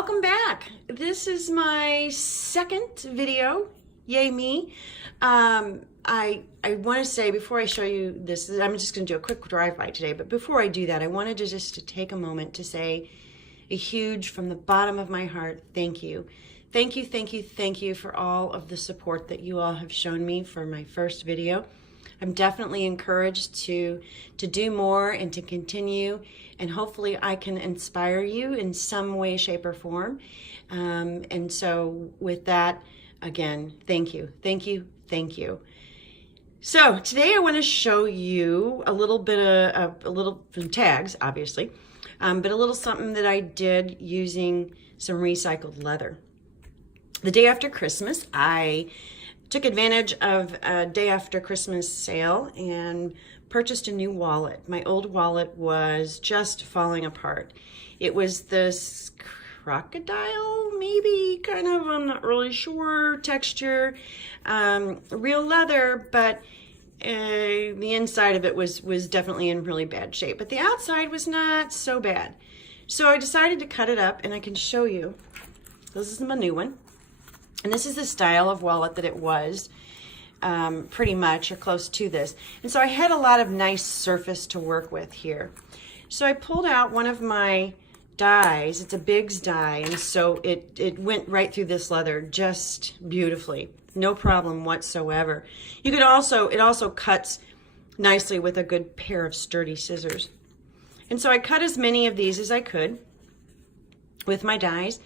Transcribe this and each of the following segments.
welcome back. This is my second video. Yay me. I want to say before I show you this, I'm just going to do a quick drive-by today, but before I do that, I wanted to just take a moment to say a huge, from the bottom of my heart, thank you. Thank you, thank you, thank you for all of the support that you all have shown me for my first video. I'm definitely encouraged to do more and to continue, and hopefully I can inspire you in some way, shape, or form. And so with that, again, thank you, thank you, thank you. So today I want to show you a little bit of some tags, obviously, but a little something that I did using some recycled leather. The day after Christmas, I took advantage of a day after Christmas sale and purchased a new wallet. My old wallet was just falling apart. It was this crocodile, maybe, kind of, I'm not really sure, texture, real leather, but the inside of it was definitely in really bad shape, but the outside was not so bad. So I decided to cut it up, and I can show you. This is my new one. And this is the style of wallet that it was, pretty much, or close to this. And so I had a lot of nice surface to work with here. So I pulled out one of my dies. It's a Biggs die, and so it went right through this leather just beautifully. No problem whatsoever. You could also, it also cuts nicely with a good pair of sturdy scissors. And so I cut as many of these as I could with my dies,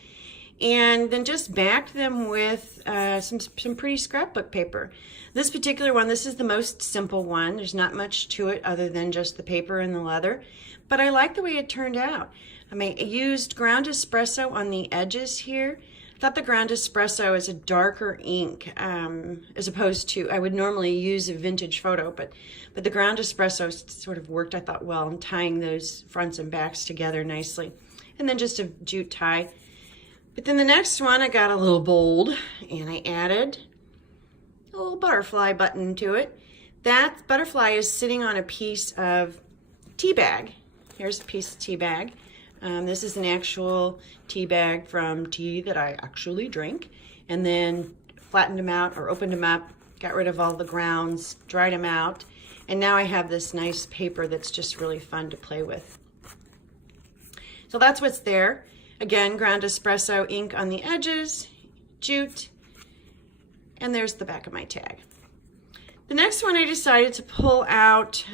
and then just backed them with some pretty scrapbook paper. This particular one, this is the most simple one. There's not much to it other than just the paper and the leather, but I like the way it turned out. I used ground espresso on the edges here. I thought the ground espresso is a darker ink as opposed to, I would normally use a vintage photo, but the ground espresso sort of worked, I thought, well, in tying those fronts and backs together nicely. And then just a jute tie. But then the next one, I got a little bold, and I added a little butterfly button to it. That butterfly is sitting on a piece of tea bag. Here's a piece of tea bag. This is an actual tea bag from tea that I actually drink, and then flattened them out or opened them up, got rid of all the grounds, dried them out, and now I have this nice paper that's just really fun to play with. So that's what's there. Again, ground espresso ink on the edges, jute, and there's the back of my tag. The next one, I decided to pull out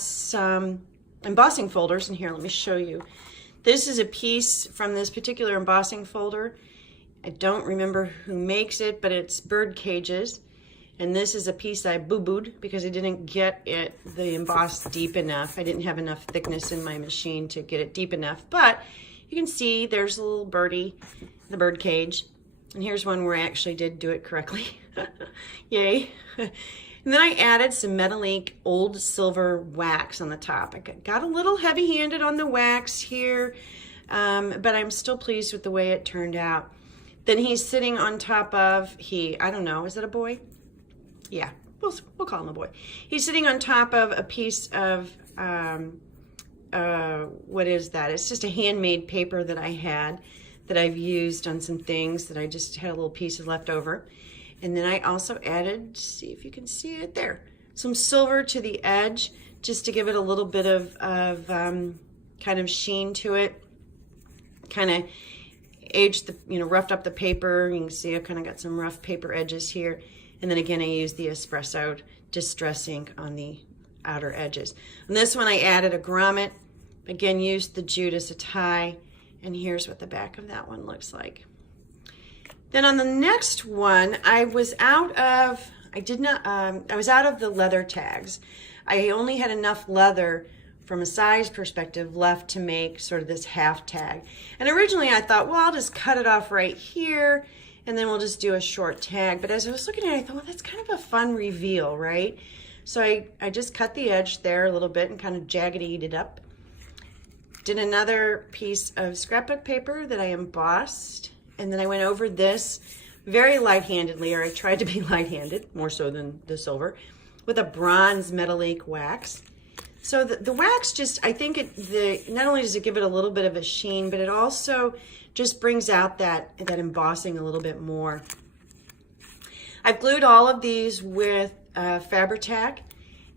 some embossing folders, and here, let me show you. This is a piece from this particular embossing folder. I don't remember who makes it, but it's bird cages, and this is a piece I boo-booed because I didn't get the emboss deep enough. I didn't have enough thickness in my machine to get it deep enough, but you can see there's a little birdie, the bird cage. And here's one where I actually did do it correctly. Yay. And then I added some Metallique old silver wax on the top. I got a little heavy-handed on the wax here, but I'm still pleased with the way it turned out. Then he's sitting on top of, I don't know, is it a boy? Yeah, we'll call him a boy. He's sitting on top of a piece of, what is that? It's just a handmade paper that I had that I've used on some things that I just had a little piece of left over. And then I also added, see if you can see it there, some silver to the edge just to give it a little bit of kind of sheen to it. Kind of aged roughed up the paper. You can see I kind of got some rough paper edges here. And then again, I used the espresso distress ink on the outer edges. On this one, I added a grommet. Again, used the jute as a tie, and here's what the back of that one looks like. Then on the next one, I was out of the leather tags. I only had enough leather from a size perspective left to make sort of this half tag. And originally I thought, well, I'll just cut it off right here, and then we'll just do a short tag. But as I was looking at it, I thought, well, that's kind of a fun reveal, right? So I just cut the edge there a little bit and kind of jaggedied it up. Did another piece of scrapbook paper that I embossed, and then I went over this very light-handedly, or I tried to be light-handed, more so than the silver, with a bronze Metallique wax. So the wax just, I think not only does it give it a little bit of a sheen, but it also just brings out that embossing a little bit more. I've glued all of these with Fabri-Tac,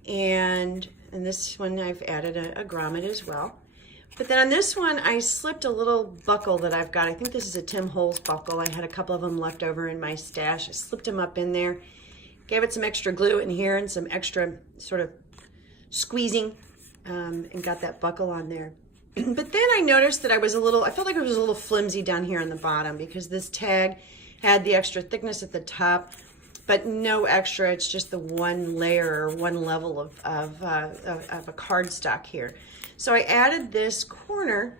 and this one I've added a grommet as well. But then on this one, I slipped a little buckle that I've got. I think this is a Tim Holtz buckle. I had a couple of them left over in my stash. I slipped them up in there, gave it some extra glue in here and some extra sort of squeezing, and got that buckle on there. But then I noticed that I felt like it was a little flimsy down here on the bottom because this tag had the extra thickness at the top, but no extra. It's just the one layer or one level of a cardstock here. So I added this corner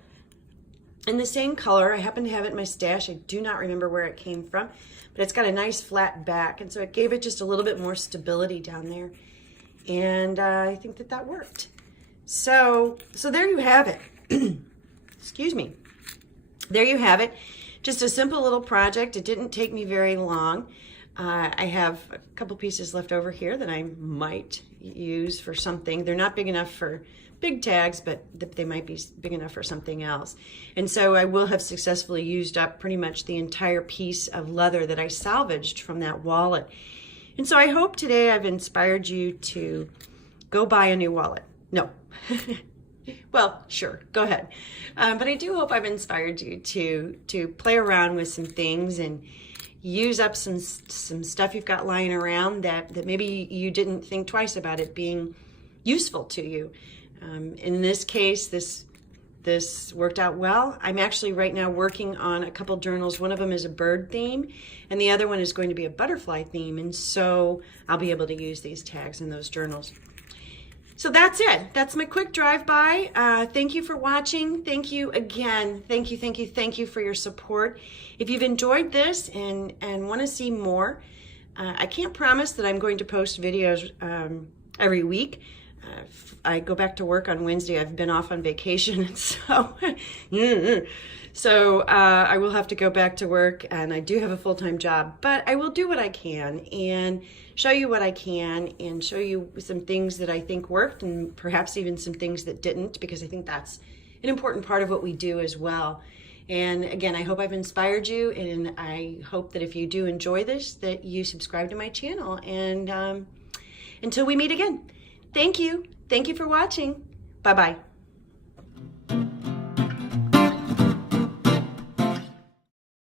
in the same color. I happen to have it in my stash. I do not remember where it came from, but it's got a nice flat back, and so it gave it just a little bit more stability down there. And I think that worked. So there you have it. Excuse me. There you have it. Just a simple little project. It didn't take me very long. I have a couple pieces left over here that I might use for something. They're not big enough for big tags, but they might be big enough for something else. And so I will have successfully used up pretty much the entire piece of leather that I salvaged from that wallet. And so I hope today I've inspired you to go buy a new wallet. No. Well, sure, go ahead. But I do hope I've inspired you to play around with some things and use up some stuff you've got lying around that maybe you didn't think twice about it being useful to you. In this case, this worked out well. I'm actually right now working on a couple journals. One of them is a bird theme, and the other one is going to be a butterfly theme, and so I'll be able to use these tags in those journals. So that's it. That's my quick drive-by. Thank you for watching. Thank you again. Thank you for your support. If you've enjoyed this and want to see more, I can't promise that I'm going to post videos every week. I go back to work on Wednesday. I've been off on vacation, and so I will have to go back to work, and I do have a full-time job, but I will do what I can and show you what I can and show you some things that I think worked and perhaps even some things that didn't, because I think that's an important part of what we do as well. And again, I hope I've inspired you, and I hope that if you do enjoy this, that you subscribe to my channel. And until we meet again, thank you. Thank you for watching. Bye-bye.